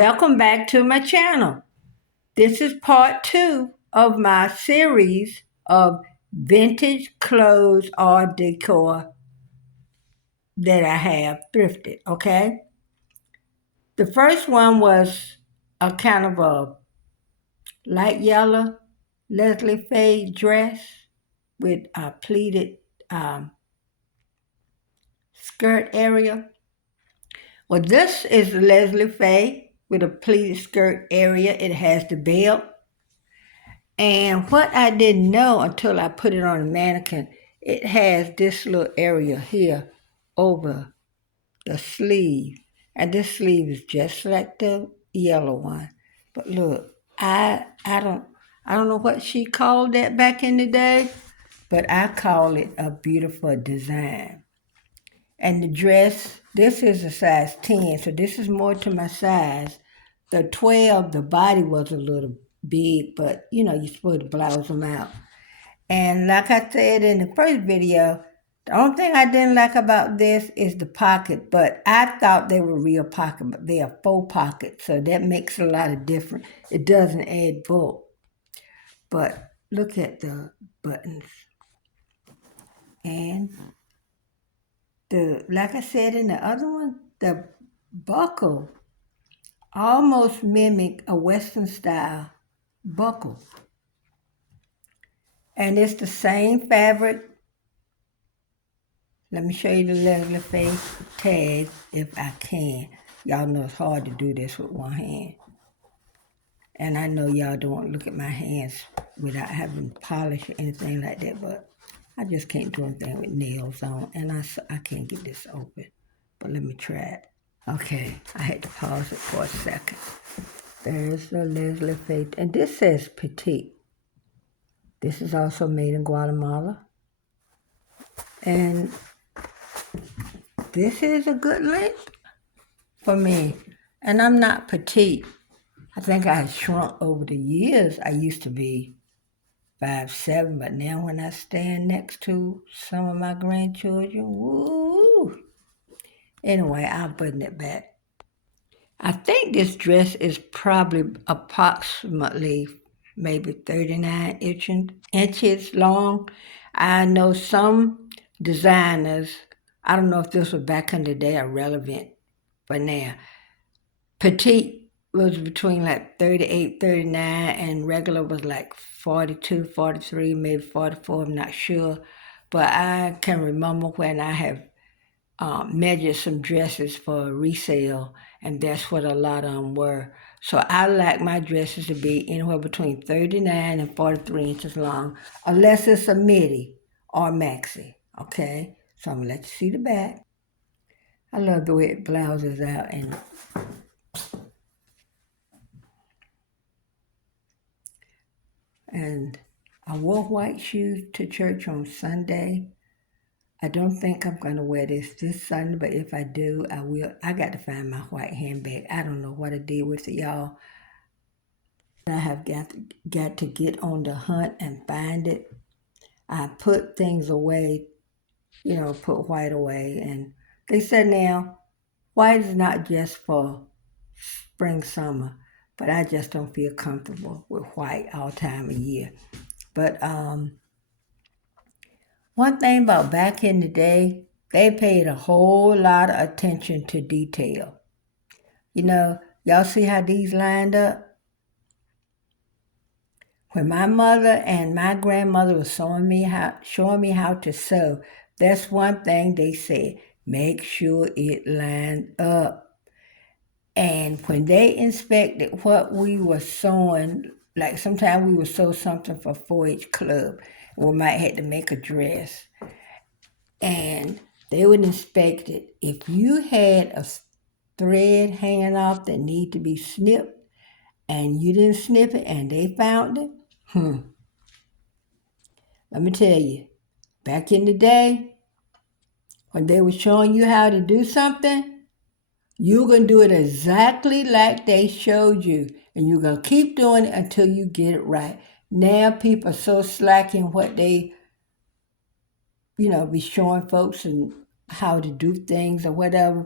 Welcome back to my channel. This is part 2 of my series of vintage clothes or decor that I have thrifted, okay? The first one was a kind of a light yellow Leslie Faye dress with a pleated skirt area. Well, this is Leslie Faye with a pleated skirt area. It has the belt. And what I didn't know until I put it on a mannequin, it has this little area here over the sleeve. And this sleeve is just like the yellow one. But look, I don't know what she called that back in the day, but I call it a beautiful design. And the dress, this is a size 10, so this is more to my size. The 12, the body was a little big, but you're supposed to blouse them out. And like I said in the first video, the only thing I didn't like about this is the pocket, but I thought they were real pocket, but they are faux pockets, so that makes a lot of difference. It doesn't add bulk. But look at the buttons. And like I said in the other one, the buckle almost mimic a Western style buckle. And it's the same fabric. Let me show you the Leslie Faye tag if I can. Y'all know it's hard to do this with one hand. And I know y'all don't want to look at my hands without having polish or anything like that, but I just can't do anything with nails on, and I can't get this open. But let me try it. Okay, I had to pause it for a second. There's the Leslie Faye, and this says petite. This is also made in Guatemala. And this is a good length for me. And I'm not petite. I think I have shrunk over the years. I used to be 5'7", but now when I stand next to some of my grandchildren, woo! Anyway, I'll button it back. I think this dress is probably approximately maybe 39 inches long. I know some designers, I don't know if this was back in the day or relevant for now. Petite was between like 38, 39, and regular was like 42, 43, maybe 44, I'm not sure. But I can remember when I have measured some dresses for resale, and that's what a lot of them were. So I like my dresses to be anywhere between 39 and 43 inches long, unless it's a midi or maxi, okay? So I'm gonna let you see the back. I love the way it blouses out, and I wore white shoes to church on Sunday. I don't think I'm going to wear this Sunday, but if I do, I will. I got to find my white handbag. I don't know what I did with it, y'all. I have got to get on the hunt and find it. I put things away, put white away. And they said now, white is not just for spring, summer, but I just don't feel comfortable with white all time of year. But one thing about back in the day, they paid a whole lot of attention to detail. Y'all see how these lined up? When my mother and my grandmother were showing me how to sew, that's one thing they said, make sure it lined up. And when they inspected what we were sewing, like sometimes we would sew something for 4-H club, we might have to make a dress. And they would inspect it. If you had a thread hanging off that need to be snipped and you didn't snip it and they found it, let me tell you, back in the day, when they were showing you how to do something, you're going to do it exactly like they showed you. And you're going to keep doing it until you get it right. Now people are so slack in what they be showing folks and how to do things or whatever.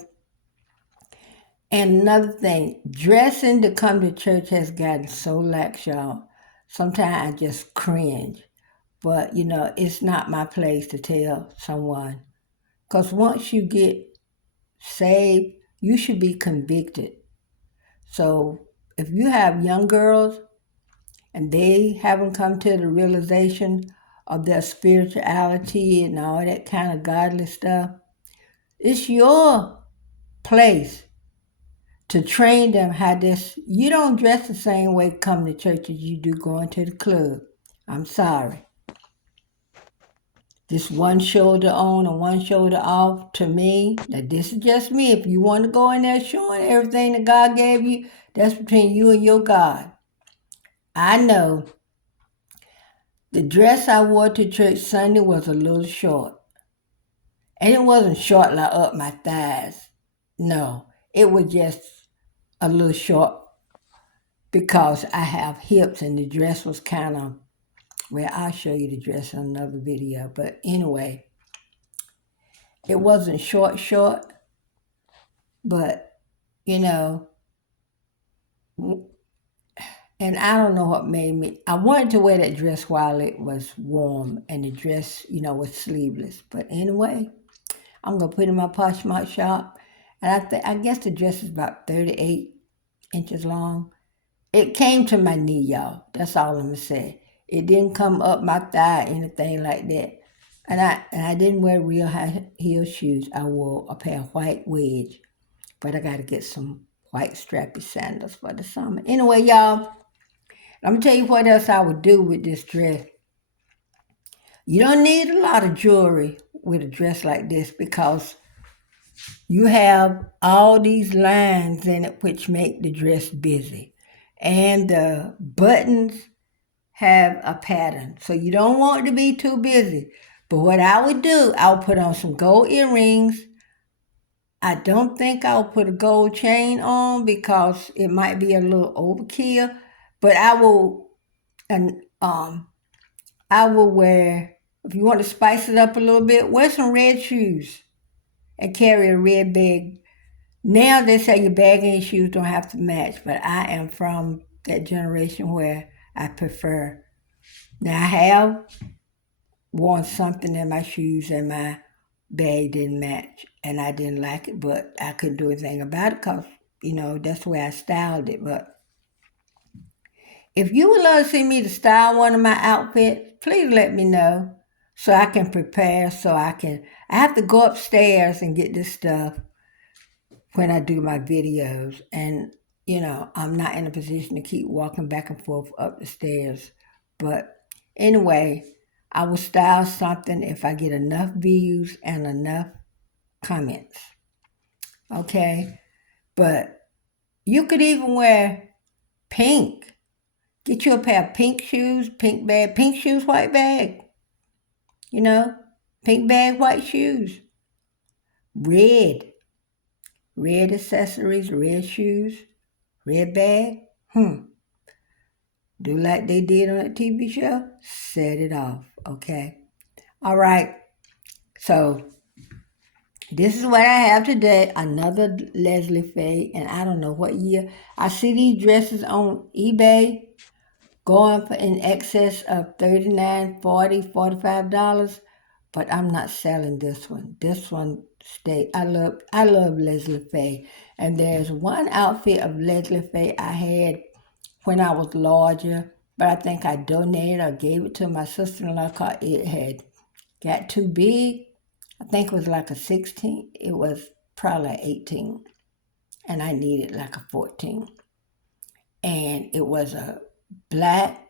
And another thing, dressing to come to church has gotten so lax, y'all. Sometimes I just cringe. But, it's not my place to tell someone. Because once you get saved, you should be convicted. So if you have young girls and they haven't come to the realization of their spirituality and all that kind of godly stuff, it's your place to train them how this. You don't dress the same way coming to church as you do going to the club. I'm sorry. This one shoulder on and one shoulder off, to me, now this is just me. If you want to go in there showing everything that God gave you, that's between you and your God. I know the dress I wore to church Sunday was a little short. And it wasn't short like up my thighs. No, it was just a little short because I have hips and the dress was kind of, well, I'll show you the dress in another video. But anyway, it wasn't short, but, and I don't know what made me, I wanted to wear that dress while it was warm and the dress, was sleeveless. But anyway, I'm going to put it in my Poshmark shop. And I guess the dress is about 38 inches long. It came to my knee, y'all. That's all I'm going to say. It didn't come up my thigh, anything like that. And I didn't wear real high heel shoes. I wore a pair of white wedge. But I got to get some white strappy sandals for the summer. Anyway, y'all, I'm going to tell you what else I would do with this dress. You don't need a lot of jewelry with a dress like this because you have all these lines in it which make the dress busy. And the buttons have a pattern. So you don't want it to be too busy. But what I would do, I would put on some gold earrings. I don't think I'll put a gold chain on because it might be a little overkill. But I will wear, if you want to spice it up a little bit, wear some red shoes and carry a red bag. Now they say your bag and your shoes don't have to match, but I am from that generation where I prefer. Now I have worn something in my shoes and my bag didn't match and I didn't like it, but I couldn't do anything about it because, that's the way I styled it. But if you would love to see me to style one of my outfits, please let me know so I can prepare, I have to go upstairs and get this stuff when I do my videos. And, I'm not in a position to keep walking back and forth up the stairs. But anyway, I will style something if I get enough views and enough comments. Okay? But you could even wear pink. Get you a pair of pink shoes, pink bag, pink shoes, white bag. Pink bag, white shoes. Red accessories, red shoes, red bag. Do like they did on that TV show? Set it off, okay? All right, so this is what I have today. Another Leslie Faye, and I don't know what year. I see these dresses on eBay going for in excess of $39, $40, $45, but I'm not selling this one. This one stay. I love Leslie Faye, and there's one outfit of Leslie Faye I had when I was larger, but I think I donated or gave it to my sister-in-law because it had got too big. I think it was like a 16. It was probably like 18, and I needed like a 14. And it was a black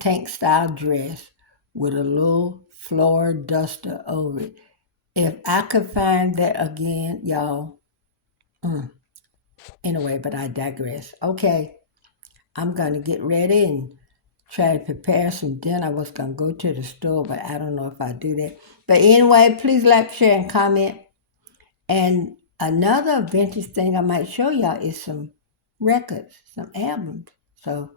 tank style dress with a little floor duster over it. If I could find that again, y'all. Anyway, but I digress. Okay, I'm going to get ready and try to prepare some dinner. I was going to go to the store, but I don't know if I do that. But anyway, please like, share, and comment. And another vintage thing I might show y'all is some records, some albums. So,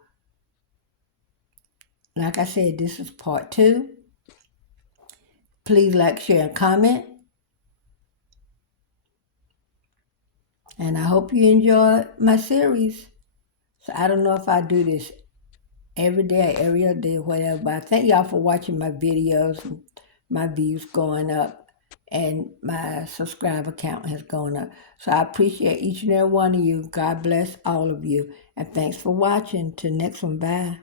like I said, this is part 2. Please like, share, and comment. And I hope you enjoy my series. So I don't know if I do this every day, every other day, whatever. But I thank y'all for watching my videos. And my views going up, and my subscriber count has gone up. So I appreciate each and every one of you. God bless all of you. And thanks for watching. Till next one. Bye.